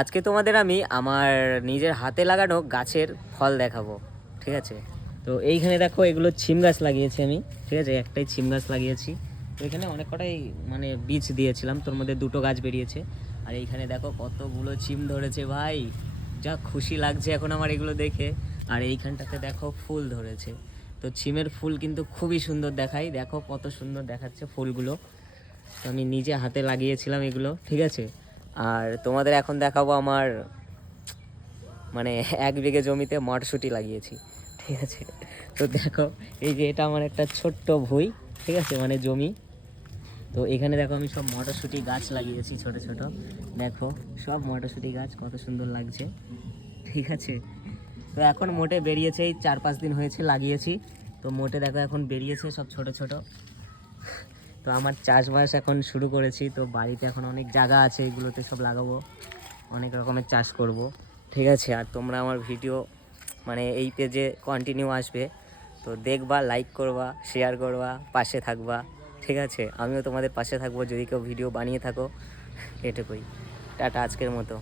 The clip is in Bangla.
আজকে তোমাদের আমি আমার নিজের হাতে লাগানো গাছের ফল দেখাবো, ঠিক আছে? তো এইখানে দেখো, এগুলো ছিম গাছ লাগিয়েছি আমি, ঠিক আছে? একটাই ছিম গাছ লাগিয়েছি। তো এখানে অনেক কটাই মানে বীজ দিয়েছিলাম, তোর মধ্যে দুটো গাছ বেরিয়েছে। আর এইখানে দেখো কতগুলো ছিম ধরেছে ভাই, যা খুশি লাগছে এখন আমার এগুলো দেখে। আর এইখানটাতে দেখো ফুল ধরেছে। তো ছিমের ফুল কিন্তু খুবই সুন্দর দেখায়, দেখো কত সুন্দর দেখাচ্ছে ফুলগুলো। তো আমি নিজে হাতে লাগিয়েছিলাম এগুলো, ঠিক আছে? আর তোমাদের এখন দেখাবো আমার মানে 1 বিঘে জমিতে মটরশুঁটি লাগিয়েছি, ঠিক আছে? তো দেখো, এই যে এটা আমার একটা ছোট্ট ভুঁই, ঠিক আছে, মানে জমি। তো এখানে দেখো আমি সব মটরশুঁটি গাছ লাগিয়েছি, ছোট ছোট। দেখো সব মটরশুঁটি গাছ কত সুন্দর লাগছে, ঠিক আছে? তো এখন মোটে বেরিয়েছে, এই 4-5 দিন হয়েছে লাগিয়েছি। তো মোটে দেখো এখন বেরিয়েছে সব ছোট ছোট। তো আমার চাষবাস এখন শুরু করেছি। তো বাড়িতে এখন অনেক জায়গা আছে, এগুলোতে সব লাগাবো, অনেক রকমের চাষ করব, ঠিক আছে? আর তোমরা আমার ভিডিও মানে এই পেজে কন্টিনিউ আসবে, তো দেখবা, লাইক করবা, শেয়ার করবা, পাশে থাকবা, ঠিক আছে? আমিও তোমাদের পাশে থাকবো যদি কেউ ভিডিও বানিয়ে থাকো। এটুকুই, টাটা আজকের মতো।